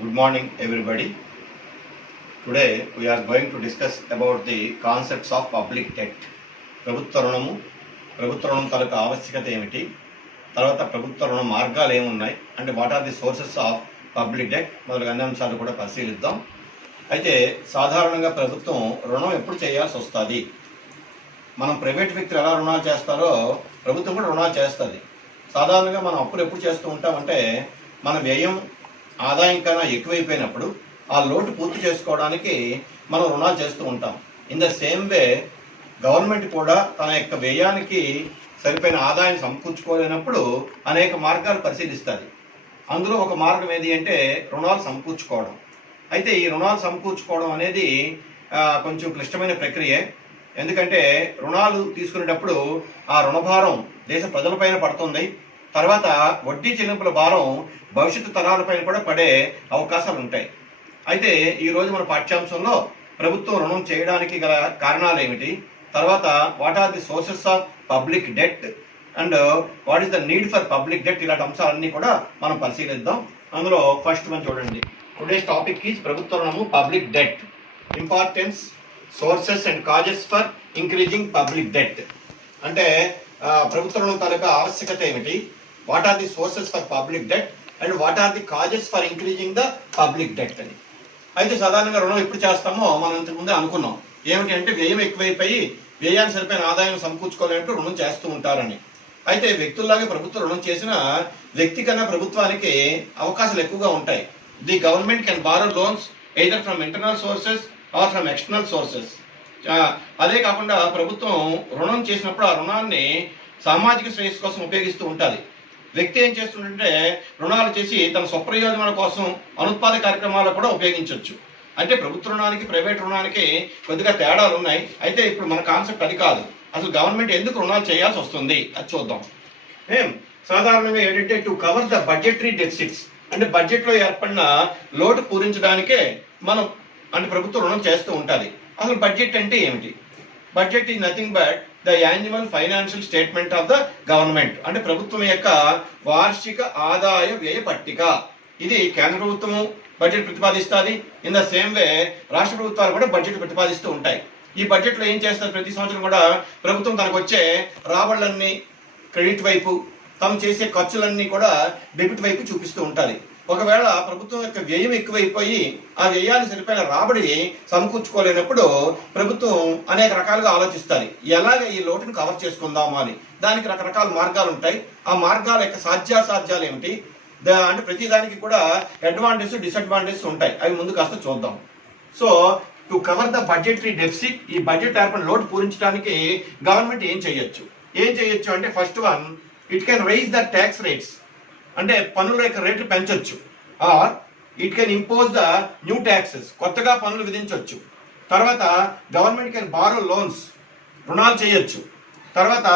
Good morning, everybody. Today we are going to discuss about the concepts of public debt. ప్రభుత్వ రుణం తాలూకు ఆవశ్యకత ఏమిటి, తర్వాత ప్రభుత్వ రుణ మార్గాలు ఏమున్నాయి అంటే what are the sources of public debt మొదలగు అన్ని అంశాలు కూడా పరిశీలిద్దాం. అయితే సాధారణంగా ప్రభుత్వం రుణం ఎప్పుడు చేయాల్సి వస్తుంది, మనం ప్రైవేట్ వ్యక్తులు ఎలా రుణాలు చేస్తారో ప్రభుత్వం కూడా రుణాలు చేస్తుంది. సాధారణంగా మనం అప్పులు ఎప్పుడు చేస్తూ ఉంటామంటే మన వ్యయం ఆదాయం కన్నా ఎక్కువైపోయినప్పుడు ఆ లోటు పూర్తి చేసుకోవడానికి మనం రుణాలు చేస్తూ ఉంటాం. In the same way government కూడా తన యొక్క వ్యయానికి సరిపోయిన ఆదాయం సమకూర్చుకోలేనప్పుడు అనేక మార్గాలు పరిశీలిస్తుంది. అందులో ఒక మార్గం ఏది అంటే రుణాలు సమకూర్చుకోవడం. అయితే ఈ రుణాలు సమకూర్చుకోవడం అనేది కొంచెం క్లిష్టమైన ప్రక్రియే. ఎందుకంటే రుణాలు తీసుకునేటప్పుడు ఆ రుణభారం దేశ ప్రజలపైన పడుతుంది. తర్వాత వడ్డీ చెల్లింపుల భారం భవిష్యత్తు తరాలపైన కూడా పడే అవకాశాలు ఉంటాయి. అయితే ఈరోజు మన పాఠ్యాంశంలో ప్రభుత్వం రుణం చేయడానికి గల కారణాలు ఏమిటి, తర్వాత what are the sources of public debt and what is the need for public debt, ఇలాంటి అంశాలన్నీ కూడా మనం పరిశీలిద్దాం. అందులో ఫస్ట్ మనం చూడండి, టుడేస్ టాపిక్ ఈజ్ ప్రభుత్వ రుణము public debt, importance, sources and causes for increasing public debt. అంటే ప్రభుత్వ రుణం తాలూకా ఆవశ్యకత ఏమిటి, what are the sources for public debt and what are the causes for increasing the public debt అని. అయితే సాధారణంగా రుణం ఎప్పుడు చేస్తామో మనం ఇంతకుముందే అనుకున్నాం, ఏమిటి అంటే వ్యయం ఎక్కువైపోయి వ్యయాన్ని సరిపోయిన ఆదాయం సమకూర్చుకోలేనట్టు రుణం చేస్తూ ఉంటారని. అయితే వ్యక్తుల్లాగే ప్రభుత్వం రుణం చేసిన వ్యక్తి కన్నా ప్రభుత్వానికి అవకాశాలు ఎక్కువగా ఉంటాయి. The government can borrow loans either from internal sources or from external sources. అదే కాకుండా ప్రభుత్వం రుణం చేసినప్పుడు ఆ రుణాన్ని సామాజిక శ్రేయస్సు కోసం ఉపయోగిస్తూ ఉంటుంది. వ్యక్తి ఏం చేస్తుంటే రుణాలు చేసి తన స్వప్రయోజనాల కోసం అనుత్పాద కార్యక్రమాలు కూడా ఉపయోగించవచ్చు. అంటే ప్రభుత్వ రుణానికి ప్రైవేట్ రుణానికి కొద్దిగా తేడాలు ఉన్నాయి. అయితే ఇప్పుడు మన కాన్సెప్ట్ అది కాదు, అసలు గవర్నమెంట్ ఎందుకు రుణాలు చేయాల్సి వస్తుంది అది చూద్దాం. సాధారణంగా ఏంటంటే to cover the budgetary deficits, అంటే బడ్జెట్లో ఏర్పడిన లోటు పూరించడానికే మనం అంటే ప్రభుత్వం రుణం చేస్తూ ఉంటుంది. అసలు బడ్జెట్ అంటే ఏమిటి? Budget is nothing but the annual financial statement of the government, అంటే ప్రభుత్వం యొక్క వార్షిక ఆదాయ వ్యయ పట్టిక. ఇది కేంద్ర ప్రభుత్వము బడ్జెట్ ప్రతిపాదిస్తుంది. ఇన్ ద సేమ్ వే రాష్ట్ర ప్రభుత్వాలు కూడా బడ్జెట్ ప్రతిపాదిస్తూ ఉంటాయి. ఈ బడ్జెట్లో ఏం చేస్తారు, ప్రతి సంవత్సరం కూడా ప్రభుత్వం తనకు వచ్చే రాబడులన్నీ క్రెడిట్ వైపు, తాము చేసే ఖర్చులన్నీ కూడా డెబిట్ వైపు చూపిస్తూ ఉంటుంది. ఒకవేళ ప్రభుత్వం యొక్క వ్యయం ఎక్కువైపోయి ఆ వ్యయాన్ని సరిపోయిన రాబడి సమకూర్చుకోలేనప్పుడు ప్రభుత్వం అనేక రకాలుగా ఆలోచిస్తుంది, ఎలాగ ఈ లోటును కవర్ చేసుకుందామా అని. దానికి రకరకాల మార్గాలు ఉంటాయి. ఆ మార్గాల యొక్క సాధ్యాసాధ్యాలు ఏమిటి అంటే ప్రతి దానికి కూడా అడ్వాంటేజ్ డిసడ్వాంటేజెస్ ఉంటాయి. అవి ముందు కాస్త చూద్దాం. So to cover the budgetary deficit, ఈ బడ్జెట్ ఏర్పడిన లోటు పూరించడానికి గవర్నమెంట్ ఏం చేయొచ్చు అంటే first one, it can raise the tax rates, అంటే పన్నుల యొక్క రేట్లు పెంచవచ్చు. Or it can impose the new taxes, కొత్తగా పన్నులు విధించవచ్చు. తర్వాత గవర్నమెంట్ కెన్ బారో లోన్స్, రుణాలు చేయొచ్చు. తర్వాత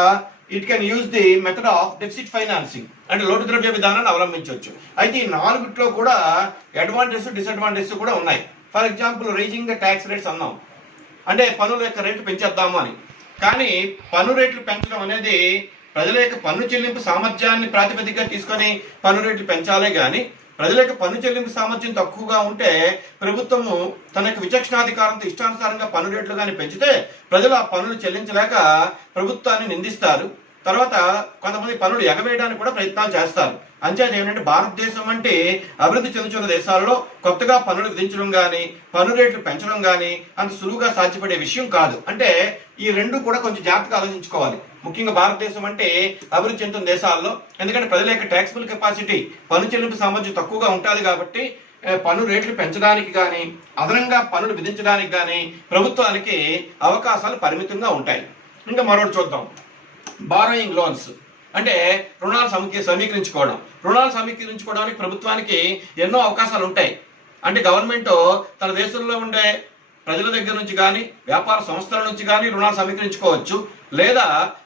it can use the method of deficit financing, అంటే లోటు ద్రవ్య విధానాన్ని అవలంబించవచ్చు. అయితే ఈ నాలుగిట్లో కూడా అడ్వాంటేజ్ డిసడ్వాంటేజెస్ కూడా ఉన్నాయి. For example raising the tax rates అన్నాం, అంటే పన్నుల యొక్క రేట్లు పెంచేద్దాము అని. కానీ పన్ను రేట్లు పెంచడం అనేది ప్రజల యొక్క పన్ను చెల్లింపు సామర్థ్యాన్ని ప్రాతిపదికగా తీసుకొని పన్ను రేట్లు పెంచాలే కానీ ప్రజల యొక్క పన్ను చెల్లింపు సామర్థ్యం తక్కువగా ఉంటే ప్రభుత్వము తన యొక్క విచక్షణాధికారంతో ఇష్టానుసారంగా పన్ను రేట్లు కానీ పెంచితే ప్రజలు ఆ పన్నులు చెల్లించలేక ప్రభుత్వాన్ని నిందిస్తారు. తర్వాత కొంతమంది పన్నులు ఎగవేయడానికి కూడా ప్రయత్నాలు చేస్తారు. అంచేత ఏంటంటే భారతదేశం అంటే అభివృద్ధి చెందుతున్న దేశాలలో కొత్తగా పన్నులు విధించడం కానీ పన్ను రేట్లు పెంచడం కానీ అంత సులువుగా సాధ్యపడే విషయం కాదు. అంటే ఈ రెండు కూడా కొంచెం జాగ్రత్తగా ఆలోచించుకోవాలి. ముఖ్యంగా భారతదేశం అంటే అభివృద్ధి చెందుతున్న దేశాల్లో, ఎందుకంటే ప్రజల యొక్క ట్యాక్సిబుల్ కెపాసిటీ, పన్ను చెల్లింపు సామర్థ్యం తక్కువగా ఉంటుంది కాబట్టి పన్ను రేట్లు పెంచడానికి కానీ అదనంగా పన్నులు విధించడానికి కానీ ప్రభుత్వానికి అవకాశాలు పరిమితంగా ఉంటాయి. ఇంకా మరొకటి చూద్దాం, బారోయింగ్ లోన్స్, అంటే రుణాలు సమీకరించుకోవడం. రుణాలు సమీకరించుకోవడానికి ప్రభుత్వానికి ఎన్నో అవకాశాలు ఉంటాయి. అంటే గవర్నమెంట్ తన దేశంలో ఉండే ప్రజల దగ్గర నుంచి కానీ వ్యాపార సంస్థల నుంచి కానీ రుణాలు సమీకరించుకోవచ్చు, లేదా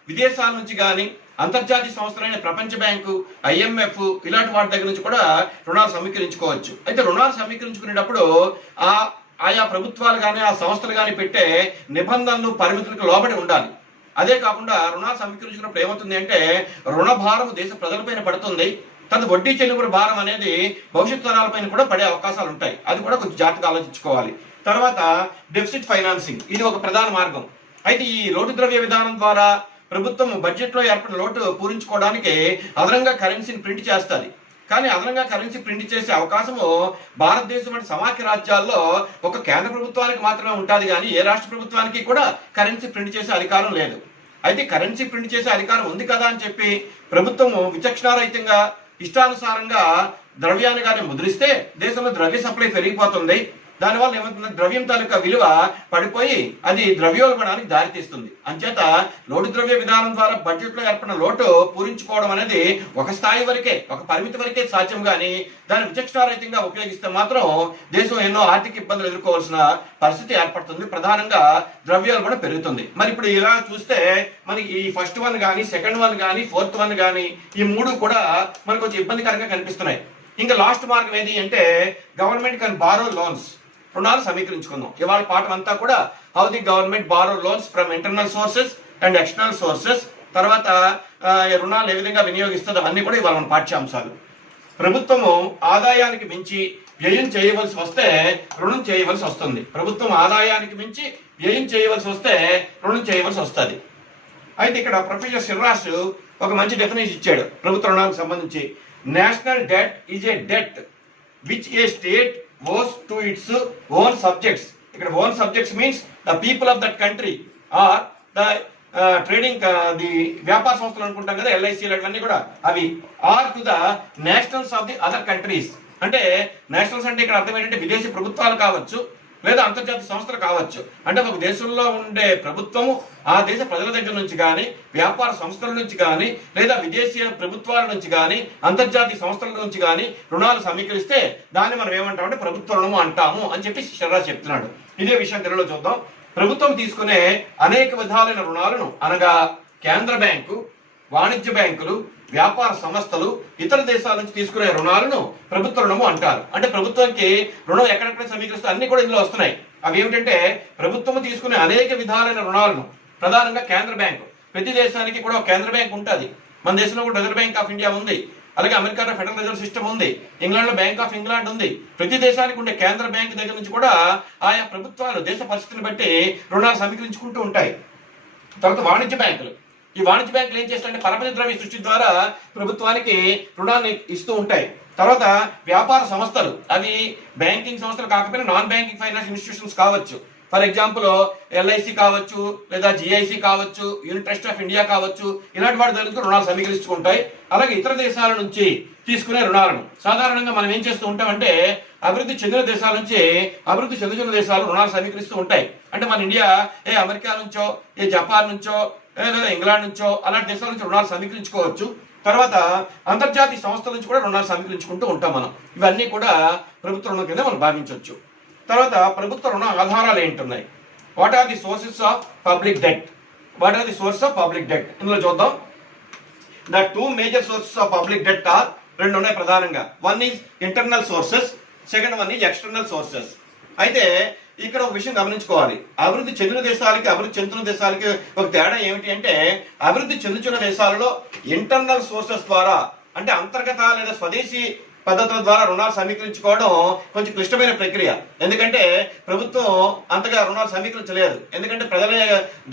విదేశాల నుంచి కానీ అంతర్జాతీయ సంస్థలైన ప్రపంచ బ్యాంకు, IMF ఇలాంటి వాటి దగ్గర నుంచి కూడా రుణాలు సమీకరించుకోవచ్చు. అయితే రుణాలు సమీకరించుకునేటప్పుడు ఆయా ప్రభుత్వాలు కానీ ఆ సంస్థలు కానీ పెట్టే నిబంధనలు పరిమితులకు లోబడి ఉండాలి. అదే కాకుండా రుణాలు సమీకరించుకున్నప్పుడు ఏమవుతుంది అంటే రుణ భారం దేశ ప్రజలపైన పడుతుంది. తన వడ్డీ చెల్లింపుల భారం అనేది భవిష్యత్ తరాలపైన కూడా పడే అవకాశాలు ఉంటాయి. అది కూడా కొంచెం జాగ్రత్తగా ఆలోచించుకోవాలి. తర్వాత డెఫిసిట్ ఫైనాన్సింగ్, ఇది ఒక ప్రధాన మార్గం. అయితే ఈ లోటు ద్రవ్య విధానం ద్వారా ప్రభుత్వం బడ్జెట్ లో ఏర్పడిన లోటు పూరించుకోవడానికి అదనంగా కరెన్సీని ప్రింట్ చేస్తుంది. కానీ అదనంగా కరెన్సీ ప్రింట్ చేసే అవకాశము భారతదేశం వంటి సమాఖ్య రాజ్యాల్లో ఒక కేంద్ర ప్రభుత్వానికి మాత్రమే ఉంటుంది, కానీ ఏ రాష్ట్ర ప్రభుత్వానికి కూడా కరెన్సీ ప్రింట్ చేసే అధికారం లేదు. అయితే కరెన్సీ ప్రింట్ చేసే అధికారం ఉంది కదా అని చెప్పి ప్రభుత్వము విచక్షణారహితంగా ఇష్టానుసారంగా ద్రవ్యాన్ని కానీ ముద్రిస్తే దేశంలో ద్రవ్య సప్లై పెరిగిపోతుంది. దానివల్ల ఏమవుతుంది, ద్రవ్యం తాలూకా విలువ పడిపోయి అది ద్రవ్యోల్బణానికి దారితీస్తుంది. అంచేత లోటు ద్రవ్య విధానం ద్వారా బడ్జెట్ లో ఏర్పడిన లోటు పూరించుకోవడం అనేది ఒక స్థాయి వరకే, ఒక పరిమితి వరకే సాధ్యం. కానీ దాన్ని విచక్షణారహితంగా ఉపయోగిస్తే మాత్రం దేశం ఎన్నో ఆర్థిక ఇబ్బందులు ఎదుర్కోవాల్సిన పరిస్థితి ఏర్పడుతుంది. ప్రధానంగా ద్రవ్యోల్బణం పెరుగుతుంది. మరి ఇప్పుడు ఇలా చూస్తే మనకి ఈ ఫస్ట్ వన్ కానీ, సెకండ్ వన్ కానీ, ఫోర్త్ వన్ కానీ, ఈ మూడు కూడా మనకు కొంచెం ఇబ్బందికరంగా కనిపిస్తున్నాయి. ఇంకా లాస్ట్ మార్గం ఏది అంటే గవర్నమెంట్ కెన్ బారో లోన్స్, రుణాలు సమీకరించుకుందాం. ఇవాళ పాఠం అంతా కూడా how the government borrow loans from internal sources and external sources, తర్వాత రుణాలు ఏ విధంగా వినియోగిస్తుందో అన్ని కూడా ఇవాళ మన పాఠ్యాంశాలు. ప్రభుత్వము ఆదాయానికి మించి వ్యయం చేయవలసి వస్తే రుణం చేయవలసి వస్తుంది. ప్రభుత్వం ఆదాయానికి మించి వ్యయం చేయవలసి వస్తే రుణం చేయవలసి వస్తుంది. అయితే ఇక్కడ ప్రొఫెసర్ శివరాజ్ ఒక మంచి డెఫినేషన్ ఇచ్చాడు ప్రభుత్వ రుణానికి సంబంధించి. National debt is a debt which A state owes to its own subjects. ఇక్కడ own subjects means the people of that country or the trading the వ్యాపార సంస్థలు అనుకుంటాం కదా, ఎల్ఐసీలు అవన్నీ కూడా అవి, or to the nationals of the other countries. అంటే నేషనల్స్ అంటే ఇక్కడ అర్థం ఏంటంటే విదేశీ ప్రభుత్వాలు కావచ్చు లేదా అంతర్జాతీయ సంస్థలు కావచ్చు. అంటే ఒక దేశంలో ఉండే ప్రభుత్వము ఆ దేశ ప్రజల దగ్గర నుంచి కానీ, వ్యాపార సంస్థల నుంచి కానీ, లేదా విదేశీ ప్రభుత్వాల నుంచి కానీ, అంతర్జాతీయ సంస్థల నుంచి కానీ రుణాలు సమీకరిస్తే దాన్ని మనం ఏమంటామంటే ప్రభుత్వ రుణము అంటాము అని చెప్పి శర్రాజ్ చెప్తున్నాడు. ఇదే విషయం తెలుగులో చూద్దాం. ప్రభుత్వం తీసుకునే అనేక విధాలైన రుణాలను అనగా కేంద్ర బ్యాంకు, వాణిజ్య బ్యాంకులు, వ్యాపార సంస్థలు, ఇతర దేశాల నుంచి తీసుకునే రుణాలను ప్రభుత్వ రుణము అంటారు. అంటే ప్రభుత్వానికి రుణం ఎక్కడెక్కడ సమీకరిస్తే అన్ని కూడా ఇందులో వస్తున్నాయి. అవి ఏమిటంటే ప్రభుత్వం తీసుకునే అనేక విధాలైన రుణాలను, ప్రధానంగా కేంద్ర బ్యాంకు. ప్రతి దేశానికి కూడా ఒక కేంద్ర బ్యాంక్ ఉంటుంది. మన దేశంలో కూడా రిజర్వ్ బ్యాంక్ ఆఫ్ ఇండియా ఉంది, అలాగే అమెరికాలో ఫెడరల్ రిజర్వ్ సిస్టమ్ ఉంది, ఇంగ్లాండ్ లో బ్యాంక్ ఆఫ్ ఇంగ్లాండ్ ఉంది. ప్రతి దేశానికి ఉండే కేంద్ర బ్యాంక్ దగ్గర నుంచి కూడా ఆయా ప్రభుత్వాలు దేశ పరిస్థితిని బట్టి రుణాలు సమీకరించుకుంటూ ఉంటాయి. తర్వాత వాణిజ్య బ్యాంకులు, ఈ వాణిజ్య బ్యాంకులు ఏం చేస్తాయంటే పరపతి ద్రవ్య సృష్టి ద్వారా ప్రభుత్వానికి రుణాన్ని ఇస్తూ ఉంటాయి. తర్వాత వ్యాపార సంస్థలు, అవి బ్యాంకింగ్ సంస్థలు కాకపోయినా నాన్ బ్యాంకింగ్ ఫైనాన్స్ ఇన్స్టిట్యూషన్స్ కావచ్చు. ఫర్ ఎగ్జాంపుల్ ఎల్ఐసి కావచ్చు, లేదా జిఐసి కావచ్చు, యూనిట్ ట్రస్ట్ ఆఫ్ ఇండియా కావచ్చు, ఇలాంటి వాటి దగ్గర రుణాలు సమీకరిస్తుంటాయి. అలాగే ఇతర దేశాల నుంచి తీసుకునే రుణాలను సాధారణంగా మనం ఏం చేస్తూ ఉంటామంటే అభివృద్ధి చెందిన దేశాల నుంచి అభివృద్ధి చెందుతున్న దేశాలు రుణాలు సమీకరిస్తూ ఉంటాయి. అంటే మన ఇండియా అమెరికా నుంచో, జపాన్ నుంచో, లేదా ఇంగ్లాండ్ నుంచో అలాంటి దేశాల నుంచి రుణాలు సమీకరించుకోవచ్చు. తర్వాత అంతర్జాతీయ సంస్థల నుంచి కూడా రుణాలు సమీకరించుకుంటూ ఉంటాం మనం. ఇవన్నీ కూడా ప్రభుత్వ రుణం కింద మనం భావించవచ్చు. తర్వాత ప్రభుత్వ రుణ ఆధారాలు ఏంటున్నాయి? What are the sources of public debt? What are the sources of public debt? ఇందులో చూద్దాం. The two major sources of public debt are, రెండు ఉన్నాయి ప్రధానంగా. One is internal sources, second one is external sources. అయితే ఇక్కడ ఒక విషయం గమనించుకోవాలి. అభివృద్ధి చెందిన దేశాలకి అభివృద్ధి చెందుతున్న దేశాలకి ఒక తేడా ఏమిటి అంటే అభివృద్ధి చెందుతున్న దేశాలలో ఇంటర్నల్ సోర్సెస్ ద్వారా, అంటే అంతర్గత లేదా స్వదేశీ పద్ధతుల ద్వారా రుణాలు సమీకరించుకోవడం కొంచెం క్లిష్టమైన ప్రక్రియ. ఎందుకంటే ప్రభుత్వం అంతగా రుణాలు సమీకరించలేదు. ఎందుకంటే ప్రజల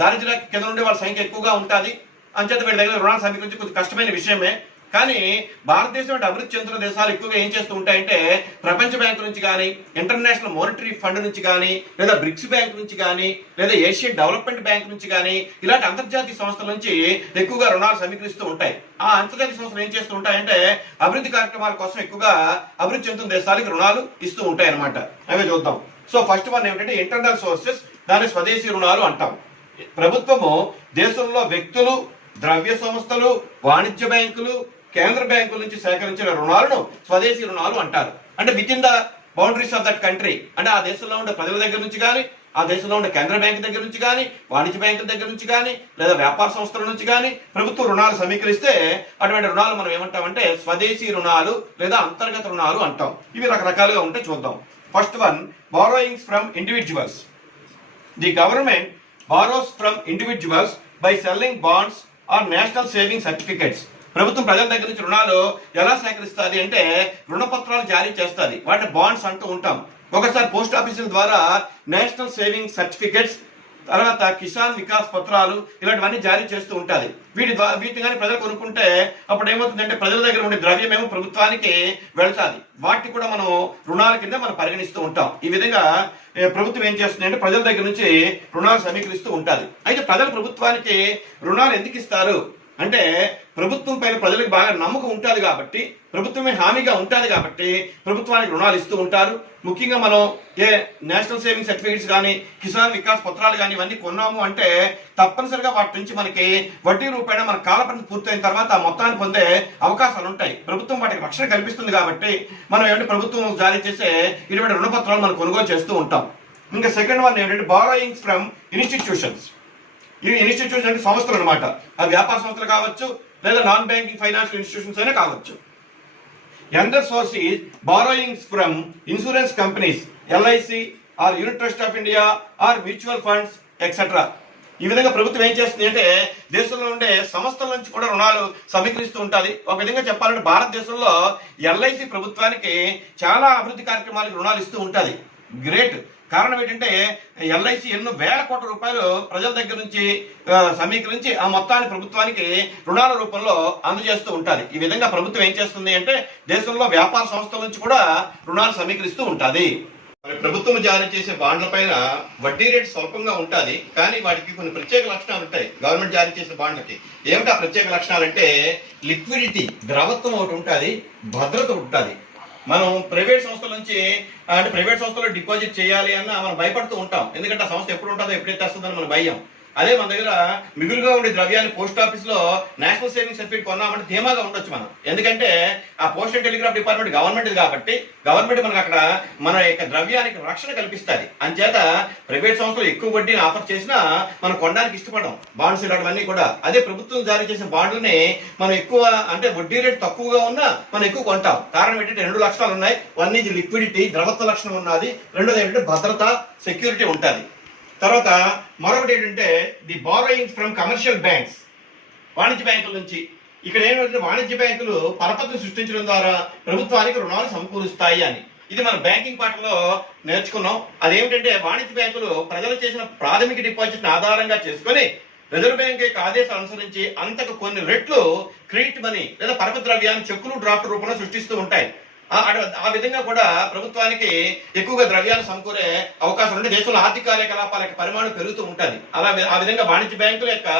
దారిద్ర్య కింద నుండి వాళ్ళ సంఖ్య ఎక్కువగా ఉంటుంది. అంచేత వీళ్ళ దగ్గర రుణాలు సమీకరించి కొంచెం కష్టమైన విషయమే. కానీ భారతదేశం అంటే అభివృద్ధి చెందుతున్న దేశాలు ఎక్కువగా ఏం చేస్తూ ఉంటాయంటే ప్రపంచ బ్యాంకు నుంచి కానీ, ఇంటర్నేషనల్ మానిటరీ ఫండ్ నుంచి కానీ, లేదా బ్రిక్స్ బ్యాంక్ నుంచి కానీ, లేదా ఏషియన్ డెవలప్మెంట్ బ్యాంక్ నుంచి కానీ, ఇలాంటి అంతర్జాతీయ సంస్థల నుంచి ఎక్కువగా రుణాలు సమీకరిస్తూ ఉంటాయి. ఆ అంతర్జాతీయ సంస్థలు ఏం చేస్తూ ఉంటాయంటే అభివృద్ధి కార్యక్రమాల కోసం ఎక్కువగా అభివృద్ధి చెందుతున్న దేశాలకు రుణాలు ఇస్తూ ఉంటాయి అన్నమాట. అవే చూద్దాం. సో ఫస్ట్ వన్ ఏమిటంటే ఇంటర్నల్ సోర్సెస్, దాని స్వదేశీ రుణాలు అంటాం. ప్రభుత్వము దేశంలో వ్యక్తులు, ద్రవ్య సంస్థలు, వాణిజ్య బ్యాంకులు, కేంద్ర బ్యాంకుల నుంచి సేకరించిన రుణాలను స్వదేశీ రుణాలు అంటారు. అంటే with in the boundaries of that country, అంటే ఆ దేశంలో ఉండే ప్రజల దగ్గర నుంచి కానీ, ఆ దేశంలో ఉండే కేంద్ర బ్యాంకు దగ్గర నుంచి కానీ, వాణిజ్య బ్యాంకుల దగ్గర నుంచి కానీ, లేదా వ్యాపార సంస్థల నుంచి కానీ ప్రభుత్వ రుణాలు సమీకరిస్తే అటువంటి రుణాలు మనం ఏమంటామంటే స్వదేశీ రుణాలు లేదా అంతర్గత రుణాలు అంటాం. ఇవి రకరకాలుగా ఉంటే చూద్దాం. First one, borrowings from individuals. The government borrows from individuals by selling bonds or national saving certificates. ప్రభుత్వం ప్రజల దగ్గర నుంచి రుణాలు ఎలా సేకరిస్తుంది అంటే రుణపత్రాలు జారీ చేస్తుంది, వాటిని బాండ్స్ అంటూ ఉంటాం. ఒకసారి పోస్ట్ ఆఫీసుల ద్వారా నేషనల్ సేవింగ్ సర్టిఫికెట్స్, తర్వాత కిసాన్ వికాస్ పత్రాలు ఇలాంటివన్నీ జారీ చేస్తూ ఉంటుంది. వీటిని కానీ ప్రజలు కొనుక్కుంటే అప్పుడు ఏమవుతుందంటే ప్రజల దగ్గర ఉండే ద్రవ్యం ఏమో ప్రభుత్వానికి వెళ్తాది. వాటిని కూడా మనం రుణాల కింద మనం పరిగణిస్తూ ఉంటాం. ఈ విధంగా ప్రభుత్వం ఏం చేస్తుంది అంటే ప్రజల దగ్గర నుంచి రుణాలు సమీకరిస్తూ ఉంటుంది. అయితే ప్రజలు ప్రభుత్వానికి రుణాలు ఎందుకు ఇస్తారు అంటే ప్రభుత్వం పైన ప్రజలకు బాగా నమ్మకం ఉంటుంది కాబట్టి, ప్రభుత్వమే హామీగా ఉంటుంది కాబట్టి ప్రభుత్వానికి రుణాలు ఇస్తూ ఉంటారు. ముఖ్యంగా మనం నేషనల్ సేవింగ్ సర్టిఫికేట్స్ కానీ కిసాన్ వికాస్ పత్రాలు కానీ ఇవన్నీ కొన్నాము అంటే తప్పనిసరిగా వాటి నుంచి మనకి వడ్డీ రూపాయన మన కాలపరిమితి పూర్తయిన తర్వాత ఆ మొత్తాన్ని పొందే అవకాశాలు ఉంటాయి. ప్రభుత్వం వాటికి రక్షణ కల్పిస్తుంది కాబట్టి మనం ఏమంటే ప్రభుత్వం జారీ చేసే ఇటువంటి రుణపత్రాలు మనం కొనుగోలు చేస్తూ ఉంటాం. ఇంకా సెకండ్ వన్ ఏంటంటే బారోయింగ్స్ ఫ్రమ్ ఇన్స్టిట్యూషన్స్. ఇవి ఇన్స్టిట్యూషన్ అంటే సంస్థలు అనమాట. అవి వ్యాపార సంస్థలు కావచ్చు, లేదా నాన్ బ్యాంకింగ్ ఫైనాన్షియల్ ఇన్స్టిట్యూషన్స్ అయినా కావచ్చు. Another source is borrowings from insurance companies, LIC or Unit Trust of India or mutual funds, etc. ఈ విధంగా ప్రభుత్వం ఏం చేస్తుంది అంటే దేశంలో ఉండే సంస్థల నుంచి కూడా రుణాలు సమీకరిస్తూ ఉంటుంది. ఒక విధంగా చెప్పాలంటే భారతదేశంలో LIC ప్రభుత్వానికి చాలా అభివృద్ధి కార్యక్రమాలకు రుణాలు ఇస్తూ ఉంటుంది. గ్రేట్. కారణం ఏంటంటే LIC ఎన్నో వేల కోట్ల రూపాయలు ప్రజల దగ్గర నుంచి సమీకరించి ఆ మొత్తాన్ని ప్రభుత్వానికి రుణాల రూపంలో అందజేస్తూ ఉంటుంది. ఈ విధంగా ప్రభుత్వం ఏం చేస్తుంది అంటే దేశంలో వ్యాపార సంస్థల నుంచి కూడా రుణాలు సమీకరిస్తూ ఉంటుంది. ప్రభుత్వం జారీ చేసే బాండ్ల పైన వడ్డీ రేటు స్వల్పంగా ఉంటుంది, కానీ వాటికి కొన్ని ప్రత్యేక లక్షణాలు ఉంటాయి. గవర్నమెంట్ జారీ చేసే బాండ్లకి ఏమిటి ఆ ప్రత్యేక లక్షణాలు అంటే లిక్విడిటీ, ద్రవత్వం ఒకటి ఉంటుంది, భద్రత ఉంటుంది. మనం ప్రైవేట్ సంస్థల నుంచి అంటే ప్రైవేట్ సంస్థలో డిపాజిట్ చేయాలి అన్న మనం భయపడుతూ ఉంటాం, ఎందుకంటే ఆ సంస్థ ఎప్పుడు ఉంటుందో ఎప్పుడైతే వస్తుందని మన భయం. అదే మన దగ్గర మిగులుగా ఉండే ద్రవ్యాన్ని పోస్ట్ ఆఫీస్ లో నేషనల్ సేవింగ్ సర్టిఫికేట్ కొన్నామంటే ధీమాగా ఉండొచ్చు మనం, ఎందుకంటే ఆ post and telegraph department government కాబట్టి గవర్నమెంట్ మనకు అక్కడ మన యొక్క ద్రవ్యానికి రక్షణ కల్పిస్తుంది. అంచేత ప్రైవేట్ సంస్థలు ఎక్కువ వడ్డీని ఆఫర్ చేసినా మనం కొనడానికి ఇష్టపడం బాండ్స్ ఇలాంటివన్నీ కూడా. అదే ప్రభుత్వం జారీ చేసిన బాండ్లని మనం ఎక్కువ అంటే వడ్డీ రేటు తక్కువగా ఉన్నా మనం ఎక్కువ కొంటాం. కారణం ఏంటంటే రెండు లక్షణాలు ఉన్నాయి. వన్ ఈజ్ లిక్విడిటీ, ద్రవత్వ లక్షణం ఉన్నది. రెండోది ఏంటంటే భద్రత, సెక్యూరిటీ ఉంటుంది. తర్వాత మరొకటి ఏంటంటే the borrowings from commercial banks, వాణిజ్య బ్యాంకుల నుంచి. ఇక్కడ ఏంటంటే వాణిజ్య బ్యాంకులు పరపతిని సృష్టించడం ద్వారా ప్రభుత్వానికి రుణాలు సమకూరుస్తాయి అని. ఇది మన బ్యాంకింగ్ పాఠంలో నేర్చుకున్నాం. అదేమిటంటే వాణిజ్య బ్యాంకులు ప్రజలు చేసిన ప్రాథమిక డిపాజిట్ ఆధారంగా చేసుకొని రిజర్వ్ బ్యాంక్ యొక్క ఆదేశాలు అనుసరించి అంతకు కొన్ని రెట్లు క్రెడిట్ మనీ లేదా పరపతి ద్రవ్యాన్ని చెక్కులు డ్రాఫ్ట్ రూపంలో సృష్టిస్తూ ఉంటాయి. ఆ విధంగా కూడా ప్రభుత్వానికి ఎక్కువగా ద్రవ్యాలు సమకూరే అవకాశం ఉంటే దేశంలో ఆర్థిక కార్యకలాపాల యొక్క పరిమాణం పెరుగుతూ ఉంటుంది. ఆ విధంగా వాణిజ్య బ్యాంకుల యొక్క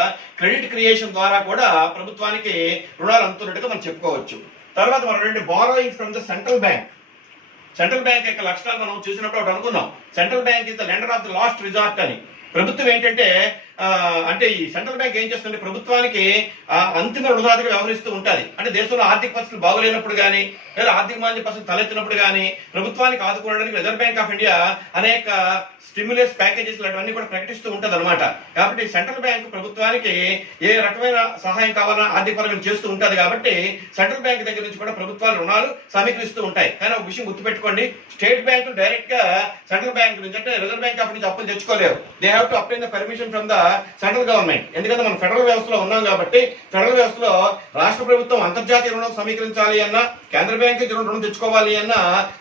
క్రెడిట్ క్రియేషన్ ద్వారా కూడా ప్రభుత్వానికి రుణాలు అందుతున్నట్టుగా మనం చెప్పుకోవచ్చు. తర్వాత మనం borrowing from the central bank. Central bank యొక్క లక్షణాలు మనం చూసినప్పుడు ఒకటి అనుకున్నాం, central bank is the lender of the last resort అని. ప్రభుత్వం ఏంటంటే అంటే ఈ సెంట్రల్ బ్యాంక్ ఏం చేస్తుంటే ప్రభుత్వానికి అంతిమ రుణదాతగా వ్యవహరిస్తూ ఉంటుంది. అంటే దేశంలో ఆర్థిక పరిస్థితులు బాగోలేనప్పుడు కానీ లేదా ఆర్థిక మాంద్య పరిస్థితులు తలెత్తినప్పుడు కానీ ప్రభుత్వానికి ఆదుకోవడానికి రిజర్వ్ బ్యాంక్ ఆఫ్ ఇండియా అనేక స్టిమ్యులస్ ప్యాకేజెస్ లాంటివన్నీ కూడా ప్రకటిస్తూ ఉంటుంది అనమాట. కాబట్టి సెంట్రల్ బ్యాంక్ ప్రభుత్వానికి ఏ రకమైన సహాయం కావాలన్నా ఆర్థిక పరంగా చేస్తూ ఉంటుంది. కాబట్టి సెంట్రల్ బ్యాంక్ దగ్గర నుంచి కూడా ప్రభుత్వాలు రుణాలు సమీకరిస్తూ ఉంటాయి. కానీ ఒక విషయం గుర్తుపెట్టుకోండి, స్టేట్ బ్యాంకులు డైరెక్ట్ గా సెంట్రల్ బ్యాంక్ నుంచి అంటే రిజర్వ్ బ్యాంక్ ఆఫ్ నుంచి అప్పులు తెచ్చుకోలేవు. They have to apply the permission from the central government. ఎందుకంటే మనం ఫెడరల్ వ్యవస్థలో ఉన్నాం కాబట్టి ఫెడరల్ వ్యవస్థలో రాష్ట్ర ప్రభుత్వం అంతర్జాతీయ రుణం సమీకరించాలి అన్నా, కేంద్ర బ్యాంకు రుణం తెచ్చుకోవాలి అన్నా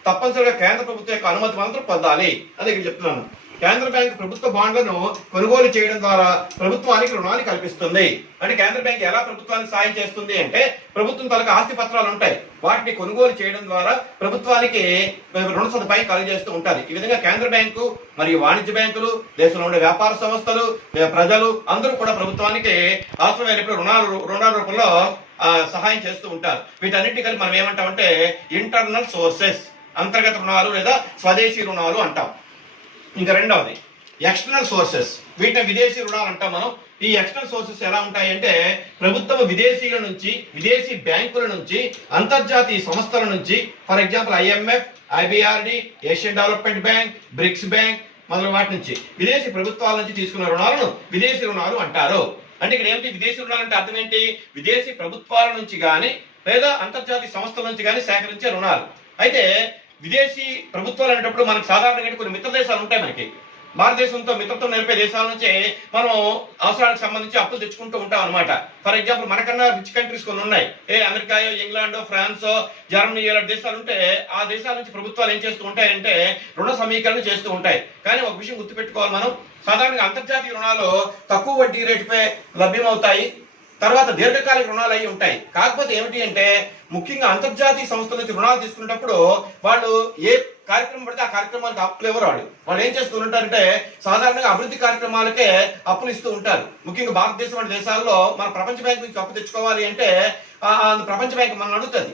తప్పనిసరిగా కేంద్ర ప్రభుత్వం యొక్క అనుమతి మాత్రం పొందాలి. అదే ఇక్కడ చెప్తున్నాను. కేంద్ర బ్యాంక్ ప్రభుత్వ బాండ్లను కొనుగోలు చేయడం ద్వారా ప్రభుత్వానికి రుణాలు కల్పిస్తుంది. అంటే కేంద్ర బ్యాంక్ ఎలా ప్రభుత్వానికి సాయం చేస్తుంది అంటే ప్రభుత్వం తలకు ఆస్తి పత్రాలు ఉంటాయి, వాటిని కొనుగోలు చేయడం ద్వారా ప్రభుత్వానికి రుణ సదుపాయం కలిగజేస్తూ ఉంటుంది. ఈ విధంగా కేంద్ర బ్యాంకు మరియు వాణిజ్య బ్యాంకులు, దేశంలో ఉండే వ్యాపార సంస్థలు, ప్రజలు అందరూ కూడా ప్రభుత్వానికి అవసరమైనప్పుడు రుణాల రూపంలో సహాయం చేస్తూ ఉంటారు. వీటన్నిటి కలిపి మనం ఏమంటామంటే ఇంటర్నల్ సోర్సెస్, అంతర్గత రుణాలు లేదా స్వదేశీ రుణాలు అంటాం. ఇంకా రెండవది ఎక్స్టర్నల్ సోర్సెస్, వీటిని విదేశీ రుణాలు అంటాం మనం. ఈ ఎక్స్టర్నల్ సోర్సెస్ ఎలా ఉంటాయంటే ప్రభుత్వం విదేశీయుల నుంచి, విదేశీ బ్యాంకుల నుంచి, అంతర్జాతీయ సంస్థల నుంచి, for example IMF, IBRD, Asian development bank, bricks bank మొదలైన వాటి నుంచి విదేశీ ప్రభుత్వాల నుంచి తీసుకున్న రుణాలను విదేశీ రుణాలు అంటారు. అంటే ఇక్కడ ఏంటి విదేశీ రుణాలు అంటే అర్థం ఏంటి? విదేశీ ప్రభుత్వాల నుంచి కానీ లేదా అంతర్జాతీయ సంస్థల నుంచి కానీ సేకరించే రుణాలు. అయితే విదేశీ ప్రభుత్వాలు అనేటప్పుడు మనకు సాధారణంగా కొన్ని మిత్ర దేశాలు ఉంటాయి మనకి. భారతదేశంతో మిత్రత్వం నిలిపే దేశాల నుంచి మనం అవసరానికి సంబంధించి అప్పులు తెచ్చుకుంటూ ఉంటాం అనమాట. ఫర్ ఎగ్జాంపుల్ మనకన్నా రిచ్ కంట్రీస్ కొన్ని ఉన్నాయి, అమెరికా, ఇంగ్లాండ్, ఫ్రాన్స్, జర్మనీ ఇలాంటి దేశాలు ఉంటే ఆ దేశాల నుంచి ప్రభుత్వాలు ఏం చేస్తూ ఉంటాయంటే రుణ సమీకరణ చేస్తూ ఉంటాయి. కానీ ఒక విషయం గుర్తుపెట్టుకోవాలి, మనం సాధారణంగా అంతర్జాతీయ రుణాలు తక్కువ వడ్డీ రేటుపై లభ్యమవుతాయి, తర్వాత దీర్ఘకాలిక రుణాలు అయి ఉంటాయి. కాకపోతే ఏమిటి అంటే ముఖ్యంగా అంతర్జాతీయ సంస్థల నుంచి రుణాలు తీసుకునేటప్పుడు వాళ్ళు ఏ కార్యక్రమం పడితే ఆ కార్యక్రమాలకు అప్పులు ఎవరు వాళ్ళు ఏం చేస్తూ ఉంటారంటే సాధారణంగా అభివృద్ధి కార్యక్రమాలకే అప్పులు ఇస్తూ ఉంటారు. ముఖ్యంగా భారతదేశం వంటి దేశాల్లో మన ప్రపంచ బ్యాంక్ నుంచి అప్పు తెచ్చుకోవాలి అంటే ప్రపంచ బ్యాంక్ మనం అడుగుతుంది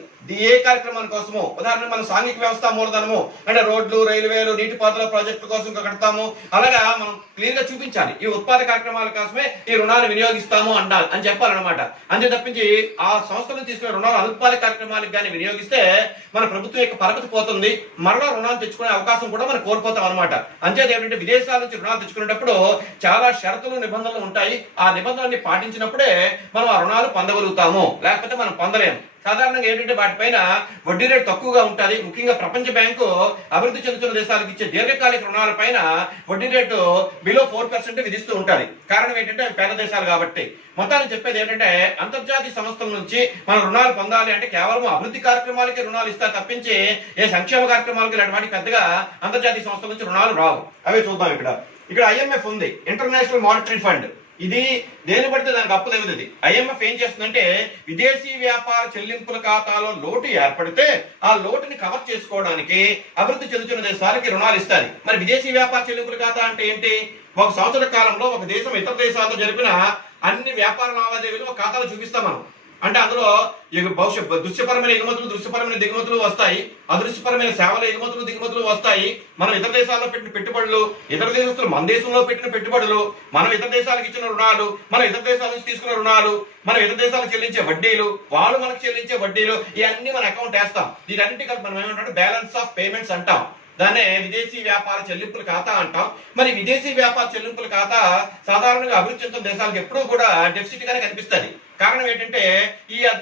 ఏ కార్యక్రమాల కోసము. ఉదాహరణకు మనం సాంఘిక వ్యవస్థ మూలధనము అంటే రోడ్లు, రైల్వేలు, నీటిపారుదల ప్రాజెక్టుల కోసం కడతాము, అలాగా మనం క్లియర్ గా చూపించాలి ఈ ఉత్పాదక కార్యక్రమాల కోసమే ఈ రుణాలు వినియోగిస్తాము అని చెప్పాలన్నమాట. అంతే తప్పించి ఆ సంస్థలు తీసుకునే రుణాలు అనుత్పాదక కార్యక్రమాలకు కానీ వినియోగిస్తే మన ప్రభుత్వం యొక్క పరపతి పోతుంది, మరలా రుణాలు తెచ్చుకునే అవకాశం కూడా మనం కోల్పోతాం అనమాట. అంతేది ఏమిటంటే విదేశాల నుంచి రుణాలు తెచ్చుకునేటప్పుడు చాలా షరతులు, నిబంధనలు ఉంటాయి. ఆ నిబంధనల్ని పాటించినప్పుడే మనం ఆ రుణాలు పొందగలుగుతాము, లేకపోతే మనం పొందలేము. సాధారణంగా ఏంటంటే వాటిపైన వడ్డీ రేటు తక్కువగా ఉంటుంది. ముఖ్యంగా ప్రపంచ బ్యాంకు అభివృద్ధి చెందుతున్న దేశాలకు ఇచ్చే దీర్ఘకాలిక రుణాల పైన వడ్డీ రేటు బిలో 4% విధిస్తూ ఉంటుంది. కారణం ఏంటంటే అవి పేద దేశాలు కాబట్టి. మొత్తాన్ని చెప్పేది ఏంటంటే అంతర్జాతీయ సంస్థల నుంచి మనం రుణాలు పొందాలి అంటే కేవలం అభివృద్ధి కార్యక్రమాలకి రుణాలు ఇస్తారు తప్పించి ఏ సంక్షేమ కార్యక్రమాలకి ఇలాంటి వాటికి పెద్దగా అంతర్జాతీయ సంస్థల నుంచి రుణాలు రావు. అవే చూద్దాం. ఇక్కడ IMF ఉంది, ఇంటర్నేషనల్ మానిటరీ ఫండ్. ఇది దేని పడితే దానికి అప్పులు ఇవ్వదు. IMF ఏం చేస్తుందంటే విదేశీ వ్యాపార చెల్లింపుల ఖాతాలో లోటు ఏర్పడితే ఆ లోటుని కవర్ చేసుకోవడానికి అభివృద్ధి చెందుతున్న దేశాలకి రుణాలు ఇస్తారు. మరి విదేశీ వ్యాపార చెల్లింపుల ఖాతా అంటే ఏంటి? ఒక సంవత్సర కాలంలో ఒక దేశం ఇతర దేశాలతో జరిపిన అన్ని వ్యాపార లావాదేవీలు ఒక ఖాతాలో చూపిస్తాం మనం. అంటే అందులో దృశ్యపరమైన ఎగుమతులు, దృశ్యపరమైన దిగుమతులు వస్తాయి, అదృశ్యపరమైన సేవల ఎగుమతులు, దిగుమతులు వస్తాయి. మనం ఇతర దేశాల్లో పెట్టిన పెట్టుబడులు, ఇతర దేశస్తులు మన దేశంలో పెట్టిన పెట్టుబడులు, మనం ఇతర దేశాలకు ఇచ్చిన రుణాలు, మనం ఇతర దేశాల నుంచి తీసుకున్న రుణాలు, మనం ఇతర దేశాలకు చెల్లించే వడ్డీలు, వాళ్ళు మనకు చెల్లించే వడ్డీలు, ఇవన్నీ మన అకౌంట్ వేస్తాం. వీటన్నిటి కలిపి మనం ఏమంటే బ్యాలెన్స్ ఆఫ్ పేమెంట్స్ అంటాం. దాన్నే విదేశీ వ్యాపార చెల్లింపుల ఖాతా అంటాం. మరి విదేశీ వ్యాపార చెల్లింపుల ఖాతా సాధారణంగా అభివృద్ధి చెందుతున్న దేశాలకు ఎప్పుడూ కూడా డెఫిసిట్ గానే కనిపిస్తుంది. కారణం ఏంటంటే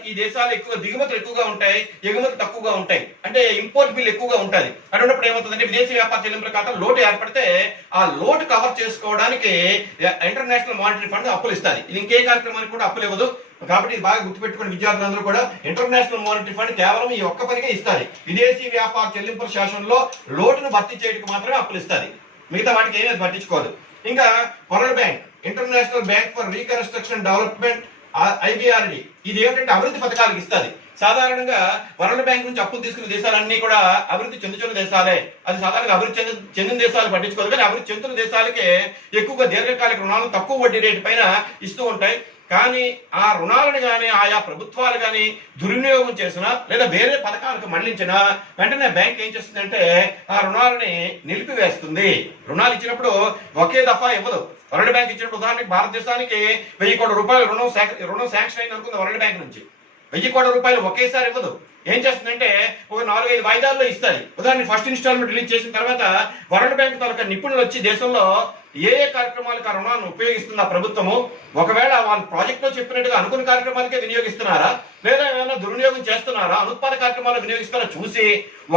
ఈ దేశాలు దిగుమతులు ఎక్కువగా ఉంటాయి, ఎగుమతులు తక్కువగా ఉంటాయి. అంటే ఇంపోర్ట్ బిల్ ఎక్కువగా ఉంటుంది. అటువంటిప్పుడు ఏమవుతుందంటే విదేశీ వ్యాపార చెల్లింపుల ఖాతా లోటు ఏర్పడితే ఆ లోటు కవర్ చేసుకోవడానికి ఇంటర్నేషనల్ మానిటరీ ఫండ్ అప్పులు ఇస్తుంది. ఇది ఇంకే కార్యక్రమానికి కూడా అప్పులు ఇవ్వదు. కాబట్టి ఇది బాగా గుర్తుపెట్టుకుని విద్యార్థులందరూ కూడా ఇంటర్నేషనల్ మానిటరీ ఫండ్ కేవలం ఈ ఒక్క పనికే ఇస్తుంది. విదేశీ వ్యాపార చెల్లింపుల శాసనంలో లోటును భర్తీ చేయడానికి మాత్రమే అప్పులు ఇస్తుంది, మిగతా వాటికి ఏమీ పట్టించుకోదు. ఇంకా world bank, international bank for reconstruction development, IBRD, ఇది ఏమిటంటే అభివృద్ధి పథకాలకు ఇస్తుంది. సాధారణంగా వరల్డ్ బ్యాంక్ నుంచి అప్పులు తీసుకున్న దేశాలన్నీ కూడా అభివృద్ధి చెందుతున్న దేశాలే. అది సాధారణంగా అభివృద్ధి చెందిన దేశాలు పట్టించుకోదు, కానీ అభివృద్ధి చెందుతున్న దేశాలకే ఎక్కువగా దీర్ఘకాలిక రుణాలు తక్కువ వడ్డీ రేటు పైన ఇస్తూ ఉంటాయి. కానీ ఆ రుణాలను కానీ ఆయా ప్రభుత్వాలు కానీ దుర్వినియోగం చేసినా లేదా వేరే పథకాలకు మళ్లించినా వెంటనే బ్యాంక్ ఏం చేస్తుందంటే ఆ రుణాలని నిలిపివేస్తుంది. రుణాలు ఇచ్చినప్పుడు ఒకే దఫా ఇవ్వదు. వరల్డ్ బ్యాంక్ ఇచ్చినప్పుడు ఉదాహరణకి భారతదేశానికి 1000 కోట్ల రూపాయలు రుణం శాంక్షన్ అయింది అనుకుంది వరల్డ్ బ్యాంక్ నుంచి. 1000 కోట్ల రూపాయలు ఒకేసారి ఇవ్వదు. ఏం చేస్తుందంటే ఒక 4-5 వాయిదాల్లో ఇస్తుంది. ఉదాహరణకి ఫస్ట్ ఇన్స్టాల్మెంట్ రిలీజ్ చేసిన తర్వాత వరల్డ్ బ్యాంక్ తాలూకా నిపుణులు వచ్చి దేశంలో ఏ కార్యక్రమాలకు ఆ రుణాలను ఉపయోగిస్తుందా ప్రభుత్వము, ఒకవేళ వాళ్ళు ప్రాజెక్ట్ లో చెప్పినట్టుగా అనుకున్న కార్యక్రమాలకే వినియోగిస్తున్నారా లేదా ఏమైనా దుర్వినియోగం చేస్తున్నారా, అనుత్పాద కార్యక్రమాలు వినియోగిస్తారా చూసి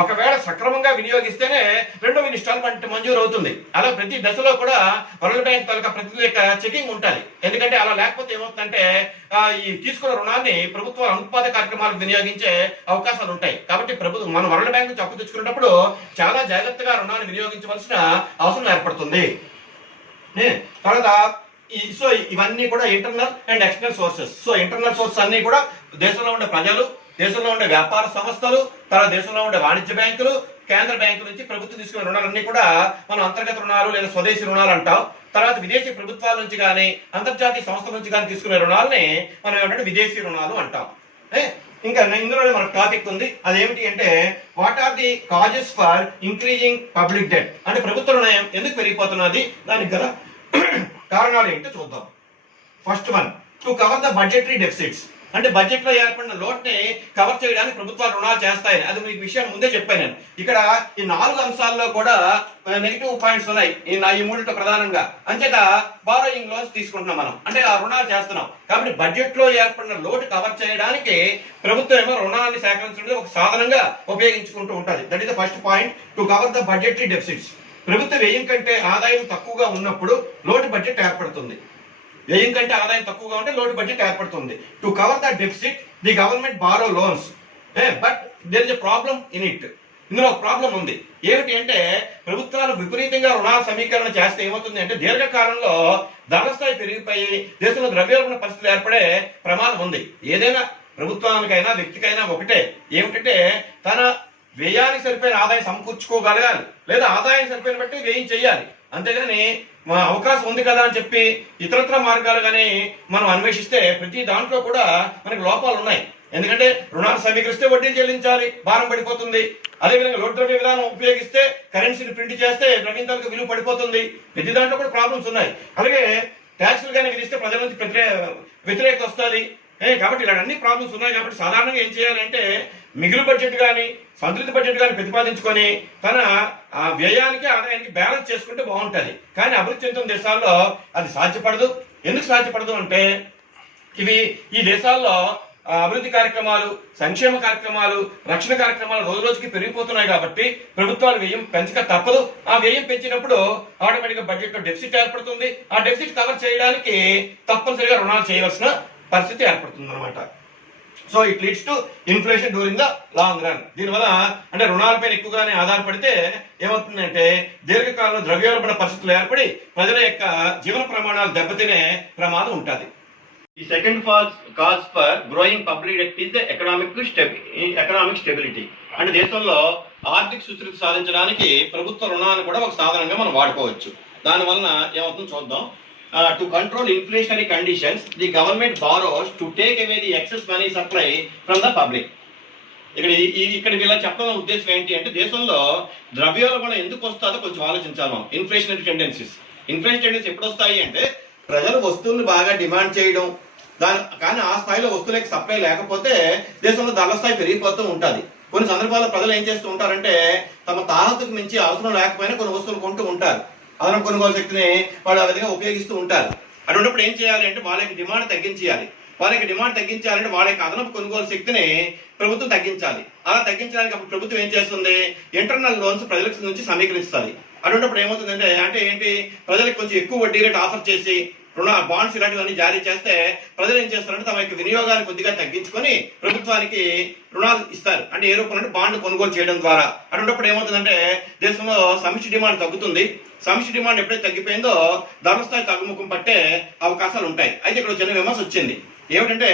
ఒకవేళ సక్రమంగా వినియోగిస్తేనే రెండవ ఇన్స్టాల్మెంట్ మంజూరు అవుతుంది. అలా ప్రతి దశలో కూడా వరల్డ్ బ్యాంక్ తాలూకా ప్రతి చెకింగ్ ఉంటుంది. ఎందుకంటే అలా లేకపోతే ఏమవుతుందంటే ఈ తీసుకున్న రుణాన్ని ప్రభుత్వాలు అనుత్పాద కార్యక్రమాలకు వినియోగించే అవకాశాలు ఉంటాయి. కాబట్టి మనం వరల్డ్ బ్యాంక్ నుంచి అప్పు తెచ్చుకున్నప్పుడు చాలా జాగ్రత్తగా రుణాన్ని వినియోగించవలసిన అవసరం ఏర్పడుతుంది. తర్వాత సో ఇవన్నీ కూడా internal and external sources. So internal sources అన్ని కూడా దేశంలో ఉండే ప్రజలు, దేశంలో ఉండే వ్యాపార సంస్థలు, తర్వాత దేశంలో ఉండే వాణిజ్య బ్యాంకులు, కేంద్ర బ్యాంకు నుంచి ప్రభుత్వం తీసుకునే రుణాలన్నీ కూడా మనం అంతర్గత రుణాలు లేదా స్వదేశీ రుణాలు అంటాం. తర్వాత విదేశీ ప్రభుత్వాల నుంచి కానీ అంతర్జాతీయ సంస్థల నుంచి కానీ తీసుకునే రుణాలని మనం ఏమంటే విదేశీ రుణాలు అంటాం. ఇంకా ఇందులోనే మనకు టాపిక్ ఉంది, అదేమిటి అంటే what are the causes for increasing public debt. అంటే ప్రభుత్వ రుణం ఎందుకు పెరిగిపోతున్నది, దానికి గల కారణాలు ఏంటో చూద్దాం. First one, to cover the budgetary deficits. అంటే బడ్జెట్ లో ఏర్పడిన లోటుని కవర్ చేయడానికి ప్రభుత్వాలు రుణాలు చేస్తాయని అది మీకు విషయం ముందే చెప్పాను నేను. ఇక్కడ ఈ 4 అంశాల్లో కూడా నెగిటివ్ పాయింట్స్ ఉన్నాయి, ఈ మూడితో ప్రధానంగా. అంచేత బారోయింగ్ లోన్స్ తీసుకుంటున్నాం మనం, అంటే ఆ రుణాలు చేస్తున్నాం. కాబట్టి బడ్జెట్ లో ఏర్పడిన లోటు కవర్ చేయడానికి ప్రభుత్వం ఏమో రుణాన్ని సేకరించడం ఒక సాధనంగా ఉపయోగించుకుంటూ ఉంటుంది. That is the first point, to cover the budgetary deficits. ప్రభుత్వ వ్యయం కంటే ఆదాయం తక్కువగా ఉన్నప్పుడు లోటు బడ్జెట్ ఏర్పడుతుంది. వ్యయం కంటే ఆదాయం తక్కువగా ఉంటే లోటు బడ్జెట్ ఏర్పడుతుంది. To cover the deficit the government borrow loans, but there is a problem in it. ఇందులో ఒక ప్రాబ్లం ఉంది. ఏమిటి అంటే ప్రభుత్వాలు విపరీతంగా రుణాల సమీకరణ చేస్తే ఏమవుతుంది అంటే దీర్ఘకాలంలో ధరల స్థాయి పెరిగిపోయి దేశంలో ద్రవ్యోల్బణ పరిస్థితులు ఏర్పడే ప్రమాదం ఉంది. ఏదైనా ప్రభుత్వానికైనా వ్యక్తికైనా ఒకటే, ఏమిటంటే తన వ్యయానికి సరిపోయిన ఆదాయం సమకూర్చుకోగలగాలి, లేదా ఆదాయం సరిపోయిన బట్టి వ్యయం చేయాలి. అంతేగాని అవకాశం ఉంది కదా అని చెప్పి ఇతరత్ర మార్గాలు కానీ మనం అన్వేషిస్తే ప్రతి దాంట్లో కూడా మనకి లోపాలు ఉన్నాయి. ఎందుకంటే రుణాలు సమీకరిస్తే వడ్డీలు చెల్లించాలి, భారం పడిపోతుంది. అదేవిధంగా లోటు ద్రవ్య విధానం ఉపయోగిస్తే కరెన్సీని ప్రింట్ చేస్తే ద్రవ్యం తాలూకు విలువ పడిపోతుంది. ప్రతి దాంట్లో కూడా ప్రాబ్లమ్స్ ఉన్నాయి. అలాగే ట్యాక్సులు కానీ విధిస్తే ప్రజల నుంచి వ్యతిరేకత వస్తుంది. కాబట్టి ఇలా అన్ని ప్రాబ్లమ్స్ ఉన్నాయి. కాబట్టి సాధారణంగా ఏం చేయాలంటే మిగులు బడ్జెట్ కానీ సంతృప్తి బడ్జెట్ కానీ ప్రతిపాదించుకొని తన వ్యయానికి ఆదాయానికి బ్యాలెన్స్ చేసుకుంటే బాగుంటుంది. కానీ అభివృద్ధి చెందుతున్న దేశాల్లో అది సాధ్యపడదు. ఎందుకు సాధ్యపడదు అంటే ఈ దేశాల్లో అభివృద్ధి కార్యక్రమాలు, సంక్షేమ కార్యక్రమాలు, రక్షణ కార్యక్రమాలు రోజు రోజుకి పెరిగిపోతున్నాయి. కాబట్టి ప్రభుత్వాలు వ్యయం పెంచక తప్పదు. ఆ వ్యయం పెంచినప్పుడు ఆటోమేటిక్ గా బడ్జెట్ లో డెఫిసిట్ ఏర్పడుతుంది. ఆ డెఫిసిట్ కవర్ చేయడానికి తప్పనిసరిగా రుణాలు చేయవలసిన పరిస్థితి ఏర్పడుతుంది అనమాట. So it leads to inflation during the long run. దీనివల్ల అంటే రుణాలపైన ఎక్కువగానే ఆధారపడితే ఏమవుతుందంటే దీర్ఘకాలంలో ద్రవ్యోల్బణ పరిస్థితులు ఏర్పడి ప్రజల యొక్క జీవన ప్రమాణాలు దెబ్బతినే ప్రమాదం ఉంటుంది. The second cause for growing public debt is the economic stability. అంటే దేశంలో ఆర్థిక సుస్థిరత సాధించడానికి ప్రభుత్వ రుణాన్ని కూడా ఒక సాధనంగా మనం వాడుకోవచ్చు. దానివల్ల ఏమవుతుందో చూద్దాం. To control inflationary conditions, the government borrows to take away the excess money supply from the public. ఇక్కడ వీళ్ళ చెప్పడం ఉద్దేశం ఏంటి అంటే దేశంలో ద్రవ్యోల్బణం ఎందుకు వస్తుందో కొంచెం ఆలోచించాలి మనం. ఇన్ఫ్లేషనరీ టెండెన్సీస్ ఎప్పుడు వస్తాయి అంటే ప్రజలు వస్తువులను బాగా డిమాండ్ చేయడం, కానీ ఆ స్థాయిలో వస్తువులకి సప్లై లేకపోతే దేశంలో ధరల స్థాయి పెరిగిపోతూ ఉంటుంది. కొన్ని సందర్భాల్లో ప్రజలు ఏం చేస్తూ ఉంటారంటే తమ తాహతుకు మించి అవసరం లేకపోయినా కొన్ని వస్తువులు కొంటూ ఉంటారు. అదనపు కొనుగోలు శక్తిని వాళ్ళు ఆ విధంగా ఉపయోగిస్తూ ఉంటారు. అటువంటిప్పుడు ఏం చేయాలి అంటే వాళ్ళ యొక్క డిమాండ్ తగ్గించాలి. తగ్గించాలంటే వాళ్ళ యొక్క అదనపు కొనుగోలు శక్తిని ప్రభుత్వం తగ్గించాలి. అలా తగ్గించడానికి అప్పుడు ప్రభుత్వం ఏం చేస్తుంది, ఇంటర్నల్ లోన్స్ ప్రజల నుంచి సమీకరిస్తుంది. అటువంటిప్పుడు ఏమవుతుందంటే ఏంటి ప్రజలకు కొంచెం ఎక్కువ వడ్డీ రేట్ ఆఫర్ చేసి బాండ్స్ ఇలాంటివన్నీ జారీ చేస్తే ప్రజలు ఏం చేస్తారంటే తమ యొక్క వినియోగాన్ని కొద్దిగా తగ్గించుకొని ప్రభుత్వానికి రుణాలు ఇస్తారు. అంటే ఏ రూపంలో బాండ్ కొనుగోలు చేయడం ద్వారా. అటువంటిప్పుడు ఏమవుతుందంటే దేశంలో సమిష్టి డిమాండ్ తగ్గుతుంది. సమిష్టి డిమాండ్ ఎప్పుడైతే తగ్గిపోయిందో ధరల స్థాయి తగ్గుముఖం పట్టే అవకాశాలు ఉంటాయి. అయితే ఇక్కడ చిన్న విమర్శ వచ్చింది. ఏమిటంటే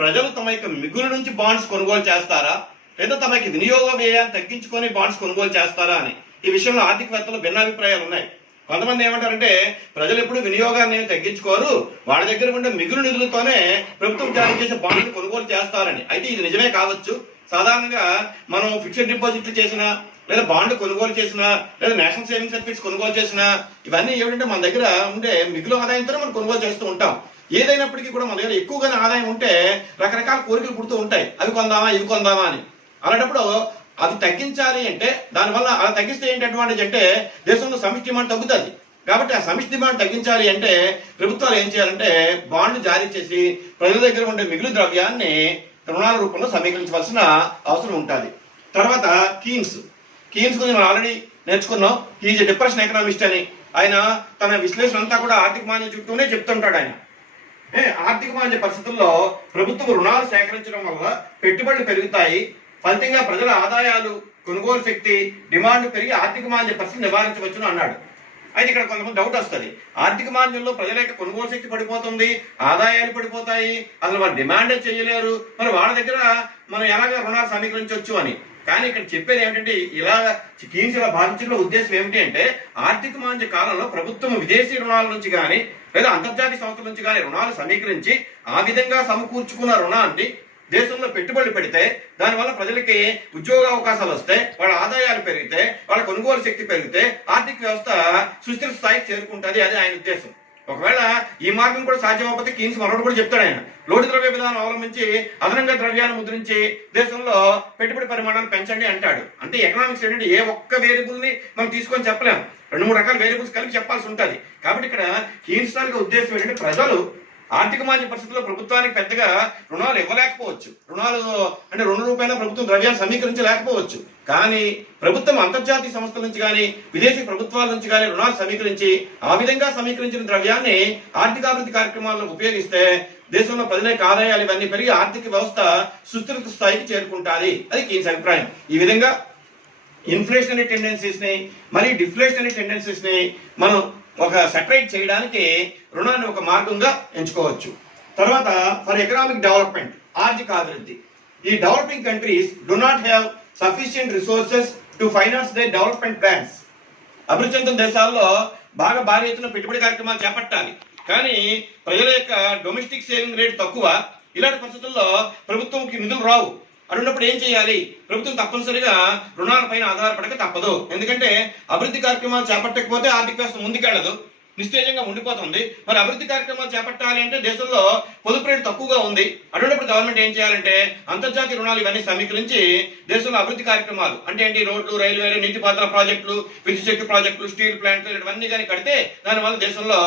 ప్రజలు తమ యొక్క మిగులు నుంచి బాండ్స్ కొనుగోలు చేస్తారా, లేదా తమ యొక్క వినియోగ వ్యయాన్ని తగ్గించుకొని బాండ్స్ కొనుగోలు చేస్తారా అని ఈ విషయంలో ఆర్థికవేత్తలు భిన్నాభిప్రాయాలు ఉన్నాయి. కొంతమంది ఏమంటారంటే ప్రజలు ఎప్పుడు వినియోగాన్ని తగ్గించుకోరు, వాళ్ళ దగ్గర ఉండే మిగులు నిధులతోనే ప్రభుత్వం జారీ చేసే బాండ్లు కొనుగోలు చేస్తారని. అయితే ఇది నిజమే కావచ్చు. సాధారణంగా మనం ఫిక్స్డ్ డిపాజిట్లు చేసినా, లేదా బాండ్ కొనుగోలు చేసినా, లేదా నేషనల్ సేవింగ్ సర్టిఫికేట్స్ కొనుగోలు చేసినా ఇవన్నీ ఏమిటంటే మన దగ్గర ఉండే మిగులు ఆదాయంతోనే మనం కొనుగోలు చేస్తూ ఉంటాం. ఏదైనప్పటికీ కూడా మన దగ్గర ఎక్కువగానే ఆదాయం ఉంటే రకరకాల కోరికలు పుడుతూ ఉంటాయి. అవి కొందామా ఇవి కొందామా అని. అలాంటప్పుడు అది తగ్గించాలి అంటే దానివల్ల అలా తగ్గిస్తే ఏంటి అడ్వాంటేజ్ అంటే దేశంలో సమిష్టి డిమాండ్ తగ్గుతుంది. కాబట్టి ఆ సమిష్టి డిమాండ్ తగ్గించాలి అంటే ప్రభుత్వాలు ఏం చేయాలంటే బాండ్ జారీ చేసి ప్రజల దగ్గర ఉండే మిగులు ద్రవ్యాన్ని రుణాల రూపంలో సమీకరించవలసిన అవసరం ఉంటుంది. తర్వాత కీన్స్ గురించి మనం ఆల్రెడీ నేర్చుకున్నాం. ఈజ్ డిప్రెషన్ ఎకనామిస్ట్ అని. ఆయన తన విశ్లేషణ అంతా కూడా ఆర్థిక మాంద్యం చుట్టూనే చెప్తుంటాడు. ఆయన ఆర్థిక మాంద్య పరిస్థితుల్లో ప్రభుత్వం రుణాలు సేకరించడం వల్ల పెట్టుబడులు పెరుగుతాయి, ఫలితంగా ప్రజల ఆదాయాలు, కొనుగోలు శక్తి, డిమాండ్ పెరిగి ఆర్థిక మాంద్య పరిస్థితి నివారించవచ్చును అన్నాడు. అయితే ఇక్కడ కొంతమంది డౌట్ వస్తుంది. ఆర్థిక మాంద్యంలో ప్రజల యొక్క కొనుగోలు శక్తి పడిపోతుంది, ఆదాయాలు పడిపోతాయి, అసలు వాళ్ళు డిమాండే చేయలేరు, మరి వాళ్ళ దగ్గర మనం ఎలాగ రుణాలు సమీకరించవచ్చు అని. కానీ ఇక్కడ చెప్పేది ఏమిటంటే ఇలా కీన్స్ ఇలా భావించడం ఉద్దేశం ఏమిటి అంటే ఆర్థిక మాంద్య కాలంలో ప్రభుత్వం విదేశీ రుణాల నుంచి కానీ లేదా అంతర్జాతీయ సంస్థల నుంచి కానీ రుణాలు సమీకరించి ఆ విధంగా సమకూర్చుకున్న రుణాన్ని దేశంలో పెట్టుబడులు పెడితే దానివల్ల ప్రజలకి ఉద్యోగ అవకాశాలు వస్తే, వాళ్ళ ఆదాయాలు పెరిగితే, వాళ్ళ కొనుగోలు శక్తి పెరిగితే ఆర్థిక వ్యవస్థ సుస్థిర స్థాయికి చేరుకుంటుంది. అది ఆయన ఉద్దేశం. ఒకవేళ ఈ మార్గం కూడా సాధ్యమైపోతే కీన్స్ మరొకటి కూడా చెప్తాడు ఆయన. లోటు ద్రవ్య విధానం అవలంబించి అదనంగా ద్రవ్యాన్ని ముద్రించి దేశంలో పెట్టుబడి పరిమాణాన్ని పెంచండి అంటాడు. అంటే ఎకనామిక్స్ ఏంటంటే ఏ ఒక్క వేరియబుల్ ని మనం తీసుకొని చెప్పలేము, 2-3 రకాల వేరియబుల్స్ కలిపి చెప్పాల్సి ఉంటుంది. కాబట్టి ఇక్కడ కీన్స్ తాలూకా ఉద్దేశం ఏంటంటే ప్రజలు ఆర్థిక మాంద్య పరిస్థితుల్లో ప్రభుత్వానికి పెద్దగా రుణాలు ఇవ్వలేకపోవచ్చు. రుణాలు అంటే రూపాయల ప్రభుత్వం ద్రవ్యాన్ని సమీకరించలేకపోవచ్చు. కానీ ప్రభుత్వం అంతర్జాతీయ సంస్థల నుంచి కానీ విదేశీ ప్రభుత్వాల నుంచి కానీ రుణాలు సమీకరించి ఆ విధంగా సమీకరించిన ద్రవ్యాన్ని ఆర్థికాభివృద్ధి కార్యక్రమాల్లో ఉపయోగిస్తే దేశంలో ప్రజల యొక్క ఆదాయాలు ఇవన్నీ పెరిగి ఆర్థిక వ్యవస్థ సుస్థిరత స్థాయికి చేరుకుంటుంది. అది కీన్స్ అభిప్రాయం. ఈ విధంగా ఇన్ఫ్లేషనరీ టెండెన్సీస్ ని మరియు డిఫ్లేషనరీ టెండెన్సీస్ ని మనం ఒక సెపరేట్ చేయడానికి రుణాన్ని ఒక మార్గంగా ఎంచుకోవచ్చు. తర్వాత ఫర్ ఎకనామిక్ డెవలప్మెంట్, ఆర్థిక అభివృద్ధి. ఈ developing countries do not have sufficient resources to finance their development plans. అభివృద్ధి చెందిన దేశాల్లో బాగా భారీ ఎత్తున పెట్టుబడి కార్యక్రమాలు చేపట్టాలి, కానీ ప్రజల యొక్క డొమెస్టిక్ సేవింగ్ రేట్ తక్కువ. ఇలాంటి పరిస్థితుల్లో ప్రభుత్వంకి నిధులు రావు. అటున్నప్పుడు ఏం చేయాలి? ప్రభుత్వం తప్పనిసరిగా రుణాల పైన ఆధారపడక తప్పదు. ఎందుకంటే అభివృద్ధి కార్యక్రమాలు చేపట్టకపోతే ఆర్థిక వ్యవస్థ ముందుకెళ్ళదు, నిస్తేజంగా ఉండిపోతుంది. మరి అభివృద్ధి కార్యక్రమాలు చేపట్టాలి అంటే దేశంలో పొదుపు రేటు తక్కువగా ఉంది. అటువంటిప్పుడు గవర్నమెంట్ ఏం చేయాలంటే అంతర్జాతీయ రుణాలు ఇవన్నీ సమీకరించి దేశంలో అభివృద్ధి కార్యక్రమాలు అంటే ఏంటి, రోడ్లు, రైల్వేలు, నీటిపారుదల ప్రాజెక్టులు, విద్యుత్ శక్తి ప్రాజెక్టులు, స్టీల్ ప్లాంట్లు ఇవన్నీ కానీ కడితే దానివల్ల దేశంలో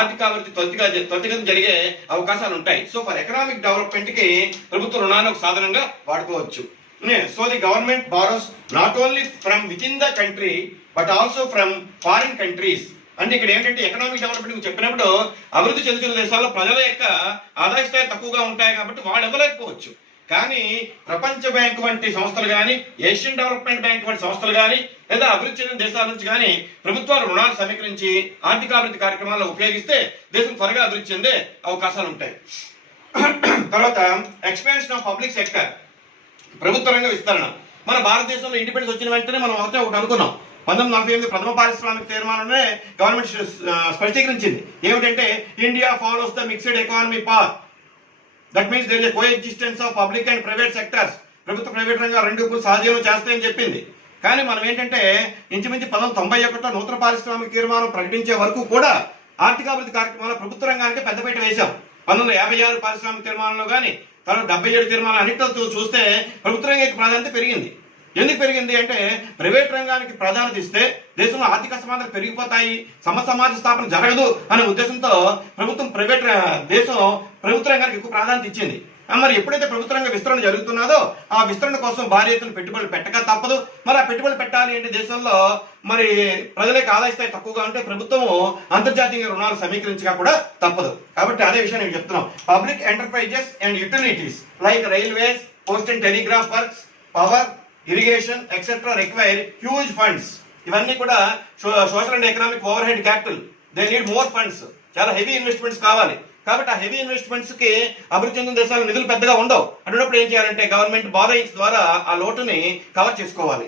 ఆర్థికాభివృద్ధి త్వరితగతిన జరిగే అవకాశాలు ఉంటాయి. సో ఫర్ ఎకనామిక్ డెవలప్మెంట్ కి ప్రభుత్వ రుణాన్ని ఒక సాధనంగా వాడుకోవచ్చు. So the government borrows not only from with in the country but also from foreign countries. అంటే ఇక్కడ ఏంటంటే ఎకనామిక్ డెవలప్మెంట్ చెప్పినప్పుడు అభివృద్ధి చెందుతున్న దేశాల్లో ప్రజల యొక్క ఆదాయ స్థాయి తక్కువగా ఉంటాయి కాబట్టి వాళ్ళు ఇవ్వలేకపోవచ్చు. కానీ ప్రపంచ బ్యాంక్ వంటి సంస్థలు కానీ, ఏషియన్ డెవలప్మెంట్ బ్యాంక్ వంటి సంస్థలు కానీ, లేదా అభివృద్ధి చెందిన దేశాల నుంచి కానీ ప్రభుత్వాలు రుణాలు సమీకరించి ఆర్థికాభివృద్ధి కార్యక్రమాల్లో ఉపయోగిస్తే దేశం త్వరగా అభివృద్ధి చెందే అవకాశాలు ఉంటాయి. తర్వాత ఎక్స్పాన్షన్ ఆఫ్ పబ్లిక్ సెక్టర్, ప్రభుత్వ రంగ విస్తరణ. మన భారతదేశంలో ఇండిపెండెన్స్ వచ్చిన వెంటనే మనం ఒకటి అనుకున్నాం. 1948 ప్రథమ పారిశ్రామిక తీర్మానంలోనే గవర్నమెంట్ స్పష్టీకరించింది. ఏమిటంటే India follows the mixed economy path. That means there is coexistence of public and private sectors. ప్రభుత్వ ప్రైవేట్ రంగం రెండు సహజీవనం చేస్తాయని చెప్పింది. కానీ మనం ఏంటంటే ఇంచుమించు 1991లో నూతన పారిశ్రామిక తీర్మానం ప్రకటించే వరకు కూడా ఆర్థికాభివృద్ధి కార్యక్రమాలు ప్రభుత్వ రంగానికి పెద్దపీట వేశాం. 1956 పారిశ్రామిక తీర్మానంలో కానీ తర్వాత 77 తీర్మానం అన్నిటితో చూస్తే ప్రభుత్వ రంగానికి ప్రాధాన్యత పెరిగింది. ఎందుకు పెరిగింది అంటే ప్రైవేట్ రంగానికి ప్రాధాన్యత ఇస్తే దేశంలో ఆర్థిక అసమానతలు పెరిగిపోతాయి, సమాజ స్థాపన జరగదు అనే ఉద్దేశంతో ప్రభుత్వం దేశం ప్రభుత్వ రంగానికి ఎక్కువ ప్రాధాన్యత ఇచ్చింది. మరి ఎప్పుడైతే ప్రభుత్వ రంగ విస్తరణ జరుగుతున్నదో ఆ విస్తరణ కోసం భారీ ఎత్తున పెట్టుబడులు పెట్టక తప్పదు. మరి ఆ పెట్టుబడులు పెట్టాలి అంటే దేశంలో మరి ప్రజలకు ఆదాయ స్థాయి తక్కువగా ఉంటే ప్రభుత్వం అంతర్జాతీయ రుణాలు సమీకరించగా కూడా తప్పదు. కాబట్టి అదే విషయం నేను చెప్తున్నాం. Public enterprises and utilities like railways, post and telegraph works, power, irrigation etcetera require huge funds. ఇవన్నీ కూడా social and economic over head capital. They need more funds. చాలా హెవీ ఇన్వెస్ట్మెంట్స్ కావాలి. కాబట్టి ఆ హెవీ ఇన్వెస్ట్మెంట్స్ కి అభివృద్ధి చెందిన దేశాల నిధులు పెద్దగా ఉండవు. అటువంటిప్పుడు ఏం చేయాలంటే గవర్నమెంట్ బారోయింగ్స్ ద్వారా ఆ లోటుని కవర్ చేసుకోవాలి.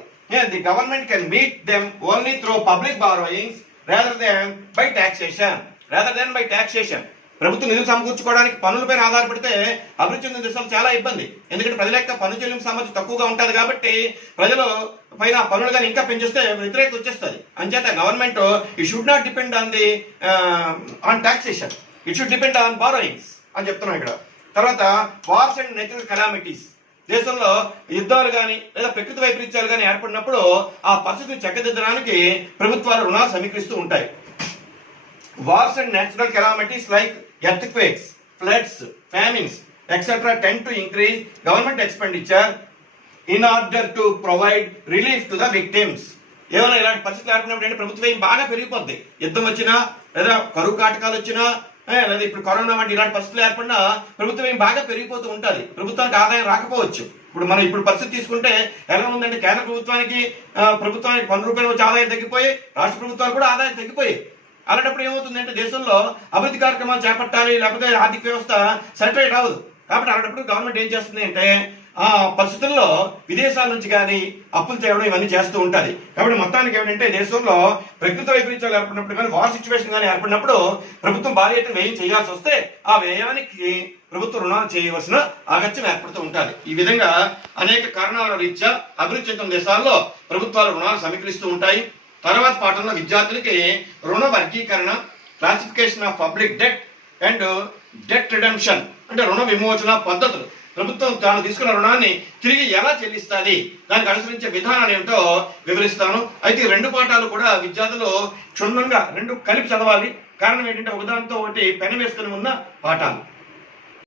The government can meet them only through public borrowings rather than by taxation. ప్రభుత్వం నిధులు సమకూర్చుకోవడానికి పన్నులపైన ఆధారపడితే అభివృద్ధి చెందిన దేశాలు చాలా ఇబ్బంది. ఎందుకంటే ప్రజల యొక్క పన్ను చెల్లింపు సామర్థ్యం తక్కువగా ఉంటుంది. కాబట్టి ప్రజలు పైన పన్నులు కానీ ఇంకా పెంచేస్తే వ్యతిరేకత వచ్చేస్తుంది. అంచేత government it should not depend on taxation, it should depend on borrowings అని చెప్తున్నాం ఇక్కడ. తర్వాత వార్స్ అండ్ నేచురల్ కెలామిటీస్. దేశంలో యుద్ధాలు కానీ లేదా ప్రకృతి వైపరీత్యాలు కానీ ఏర్పడినప్పుడు ఆ పరిస్థితిని చక్కదిద్దడానికి ప్రభుత్వాలు రుణాలు సమీకరిస్తూ ఉంటాయి. Wars and natural calamities like earthquakes, floods, famines, etc. tend to increase government expenditure in order to provide relief to the victims. ఏమైనా ఇలాంటి పరిస్థితులు ఏర్పడినప్పుడు ప్రభుత్వ వ్యయం బాగా పెరిగిపోద్ది. యుద్ధం వచ్చినా లేదా కరువు కాటకాలు వచ్చినా లేదా ఇప్పుడు కరోనా వంటి ఇలాంటి పరిస్థితులు ఏర్పడినా ప్రభుత్వ వ్యయం బాగా పెరిగిపోతూ ఉంటుంది. ప్రభుత్వానికి ఆదాయం రాకపోవచ్చు. ఇప్పుడు పరిస్థితి తీసుకుంటే ఎలా ఉందంటే కేంద్ర ప్రభుత్వానికి ₹100 వచ్చే ఆదాయం తగ్గిపోయి రాష్ట్ర ప్రభుత్వాలు కూడా ఆదాయం తగ్గిపోయి. అలాంటప్పుడు ఏమవుతుందంటే దేశంలో అభివృద్ధి కార్యక్రమాలు చేపట్టాలి, లేకపోతే ఆర్థిక వ్యవస్థ సెటరేట్ అవ్వదు. కాబట్టి అలాంటప్పుడు గవర్నమెంట్ ఏం చేస్తుంది అంటే ఆ పరిస్థితుల్లో విదేశాల నుంచి కానీ అప్పులు చేయడం ఇవన్నీ చేస్తూ ఉంటుంది. కాబట్టి మొత్తానికి ఏమిటంటే దేశంలో ప్రకృతి వైపరీత్యాలు ఏర్పడినప్పుడు కానీ వార్ సిచ్యువేషన్ కానీ ఏర్పడినప్పుడు ప్రభుత్వం భారీ ఎత్తున వ్యయం చేయాల్సి వస్తే ఆ వ్యయానికి ప్రభుత్వ రుణాలు చేయవలసిన ఆగత్యం ఏర్పడుతూ ఉంటుంది. ఈ విధంగా అనేక కారణాల రీత్యా అభివృద్ధి చెందిన దేశాల్లో ప్రభుత్వాలు రుణాలు సమీకరిస్తూ ఉంటాయి. తర్వాత పాఠంలో విద్యార్థులకి రుణ వర్గీకరణ, classification of public debt and debt redemption అంటే రుణ విమోచన పద్ధతులు. ప్రభుత్వం తాను తీసుకున్న రుణాన్ని తిరిగి ఎలా చెల్లిస్తుంది, దానికి అనుసరించే విధానాలు ఏమిటో వివరిస్తాను. అయితే ఈ 2 పాఠాలు కూడా విద్యార్థులు క్షుణ్ణంగా 2 కలిపి చదవాలి. కారణం ఏంటంటే ఒకదానితో ఒకటి పెన వేసుకుని ఉన్న పాఠాలు.